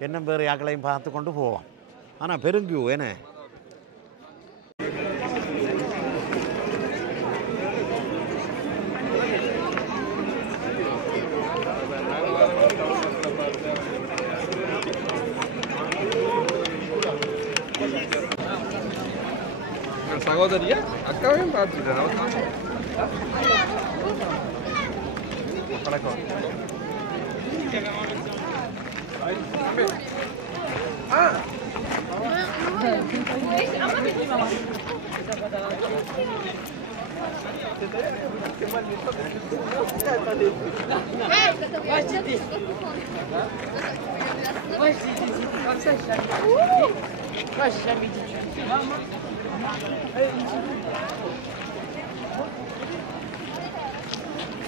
என்ன பேர் யாக்களையும் பார்த்து கொண்டு போவோம். ஆனால் பெருங்கியூ என்ன சகோதரியா அக்காவையும் பார்த்துட்டேன். வணக்கம்.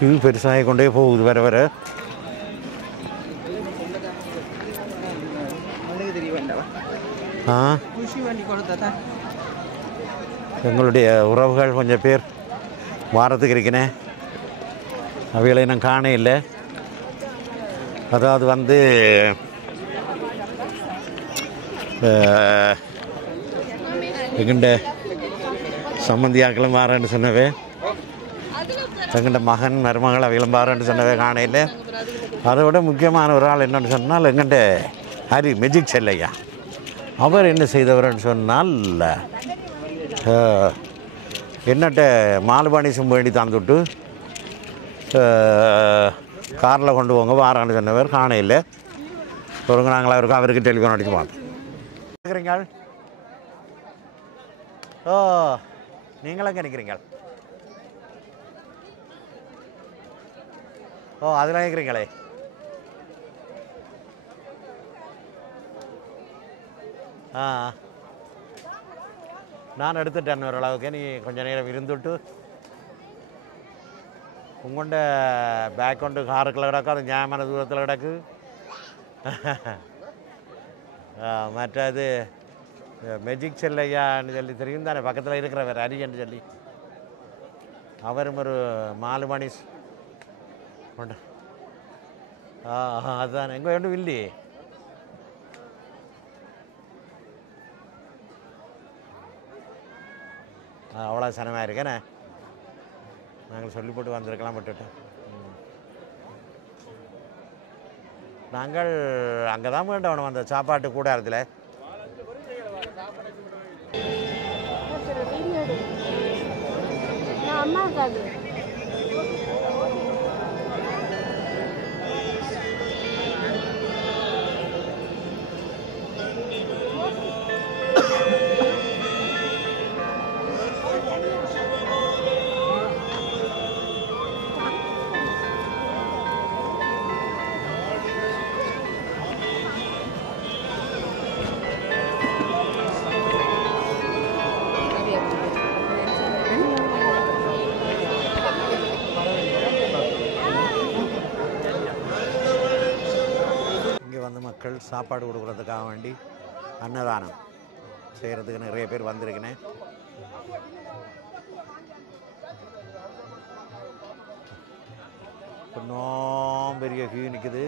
கியூ பெருசாகி கொண்டே போகுது வர வர. எங்களுடைய உறவுகள் கொஞ்சம் பேர் வாரத்துக்கு இருக்கிறேன், அவைகளை நான் காண இல்லை. அதாவது வந்து எங்கண்ட சம்பந்தியாக்களும் வாரன்னு சொன்னவே, எங்கண்ட மகன் மருமகள் அவைகளும் வாரன்னு சொன்னவே காண இல்லை. அதை விட முக்கியமான ஒரு ஆள் என்னென்னு சொன்னால் எங்கண்ட ஹரி மெஜிக் செல்லையா. அவர் என்ன செய்தவர்ன்னு சொன்னால் என்னட்ட மாலுபாணி சும்பேண்டி தந்துவிட்டு காரில் கொண்டு போங்க வாரான்னு சொன்னவர் காண இல்லை. ஒருங்க நாங்களாக இருக்கோம், அவருக்கு டெலிஃபோன் அடித்து பார்த்தோம். இருக்கிறீங்க? ஓ, நீங்களும் எங்கே நிற்கிறீங்க? ஓ, அதில் நிற்கிறீங்களே. ஆ, நான் எடுத்துட்டேன் ஓரளவுக்கு. நீ கொஞ்சம் நேரம் இருந்துட்டு உங்கள்கிட்ட பேக் கொண்டு காருக்குள்ள கிடக்கு, அது நியாயமான தூரத்தில் கிடக்கு. மற்றது மெஜிக் செல்லையான்னு சொல்லி தெரியும் தானே, பக்கத்தில் இருக்கிறவர் ஹரின்னு சொல்லி, அவரும் ஒரு 4 மணி கொண்டு. அதுதான் எங்கே ஒன்றும் இல்லையே. அவ்வளோ சனமாக இருக்கேனே, நாங்கள் சொல்லி போட்டு வந்திருக்கலாம், விட்டுட்டோம். நாங்கள் அங்கே தான் வேண்டவனும் அந்த சாப்பாட்டு கூடாரத்தில். அம்மா இருக்காது. மக்கள் சாப்பாடு கொடுக்குறதுக்காக வேண்டி அன்னதானம் செய்கிறதுக்கு நிறைய பேர் வந்திருக்கேன். இன்னும் பெரிய கியூ நிற்குது.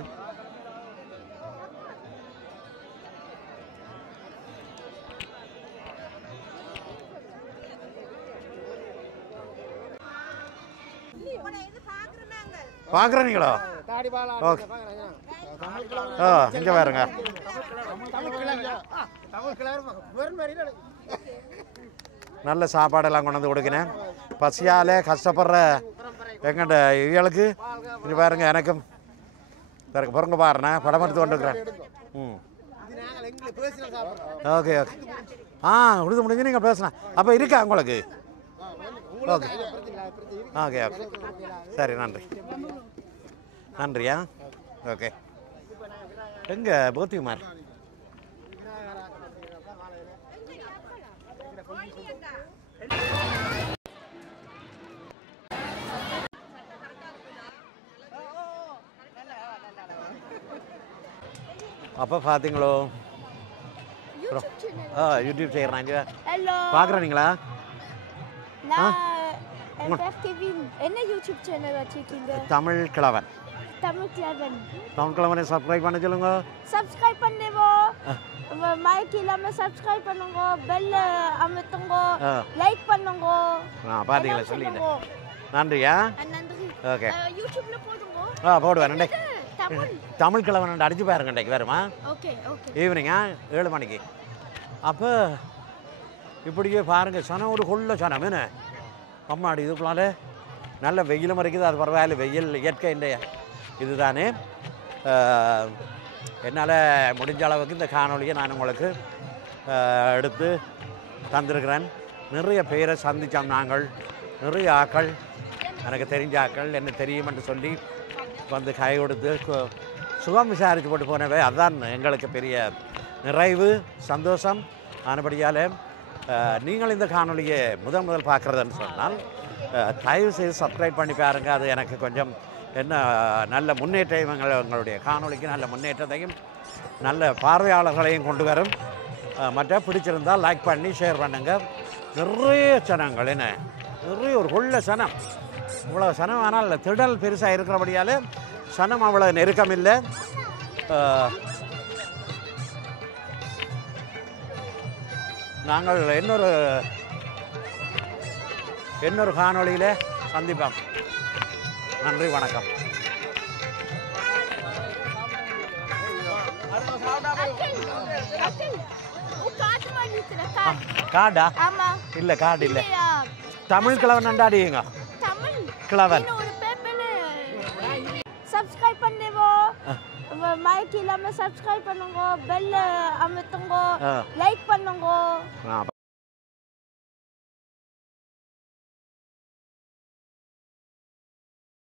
பார்க்குறீங்களா? ஓகே. இங்கே பாருங்க, நல்ல சாப்பாடெல்லாம் கொண்டு வந்து கொடுக்கினேன். பசியால் கஷ்டப்படுற எங்கள்கிட்ட இவளுக்கு இது பாருங்க, எனக்கும் பிறங்க பாருண்ணா, படம் எடுத்து கொண்டு இருக்கிறேன். Okay okay. கொடுத்து முடிஞ்சு நீங்கள் பேசுனேன். அப்போ இருக்கா உங்களுக்கு? ஓகே ஓகே ஓகே, சரி, நன்றி. நன்றியா? ஓகே. எங்கே போத்திகுமார்? அப்போ பார்த்தீங்களோ, யூடியூப் செய்கிறாங்க, பார்க்குறீங்களா? என்ன யூடியூப் சேனல் வச்சிருக்கீங்க? தமிழ் கிழவன். தமிழ் கிழவனை சப்ஸ்கிரைப் பண்ண சொல்லுங்க. சப்ஸ்கிரைப் பண்ணுவோ, மைக்கிலாம சப்ஸ்கிரைப் பண்ணுங்க, பெல் அமுத்துங்க, லைக் பண்ணுங்க. பாத்தீங்களா, சொல்லிட்டேன். நன்றியா? நன்றி. ஓகே. யூடியூப்ல போடுங்க. போடுவேன். நன்றி. தமிழ் கிழவன் அடிச்சு பாருங்க, இன்றைக்கு வருமா? Okay okay. ஈவினிங்கா 7 மணிக்கு. அப்போ இப்படியே பாருங்க, சனோடு கொள்ள சனம் என்ன அம்மாடி. இதுக்குள்ளால நல்ல வெயிலும் இருக்குது, அது பரவாயில்ல. வெயில் இயற்கை இல்லையா இதுதானே. என்னால் முடிஞ்ச அளவுக்கு இந்த காணொலியை நான் உங்களுக்கு எடுத்து தந்திருக்கிறேன். நிறைய பேரை சந்தித்தோம் நாங்கள், நிறைய ஆக்கள், எனக்கு தெரிஞ்ச ஆக்கள், என்ன தெரியும் என்று சொல்லி வந்து கை கொடுத்து சுகம் விசாரித்து போட்டு போனவே. அதுதான் எங்களுக்கு பெரிய நிறைவு, சந்தோஷம். ஆனபடியால் நீங்கள் இந்த காணொலியை முதல் பார்க்குறதுன்னு சொன்னால் தயவு செய்து சப்ஸ்கிரைப் பண்ணி பாருங்க. அது எனக்கு கொஞ்சம் என்ன நல்ல முன்னேற்றம் எங்களுடைய காணொலிக்கு நல்ல முன்னேற்றத்தையும் நல்ல பார்வையாளர்களையும் கொண்டு வரும். மற்ற பிடிச்சிருந்தால் லைக் பண்ணி ஷேர் பண்ணுங்கள். நிறைய சனங்கள் என்ன நிறைய ஒரு கொள்ள சனம், இவ்வளோ சனம். ஆனால் திடல் பெருசாக இருக்கிறபடியால் சனம் அவ்வளோ நெருக்கம் இல்லை. நாங்கள் இன்னொரு காணொளியில் சந்திப்போம். நன்றி, வணக்கம். காடா இல்லை, காடு இல்லை. தமிழ் கிழவன் நண்டாடிங்க. கிழவன் சப்ஸ்கிரைப் பண்ணுவோ, மைக் இல்லாம சப்ஸ்கிரைப் பண்ணுங்க, பெல் அமுத்துங்க, லைக் பண்ணுங்க.